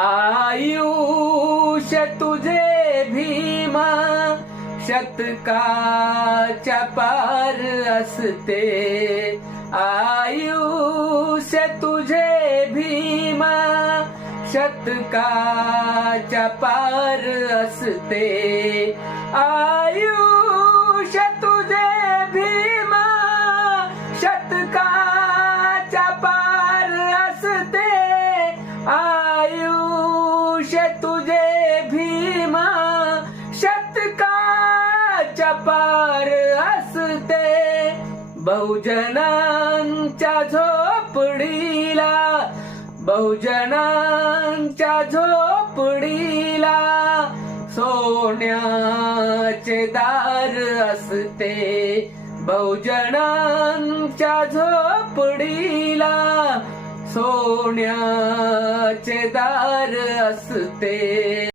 आयुष्य तुझे भीमा शतकाच्या पार असते. आयुष्य तुझे भीमा शतकाच्या पार असते. आ आयुष तुझे भीमा शतकाच्या पार असते बहुजनांच्या झोपडीला बहुजनांच्या झोपडीला सोन्याचे दार असते बहुजनांच्या झोपडीला सोन्याचे दार असते.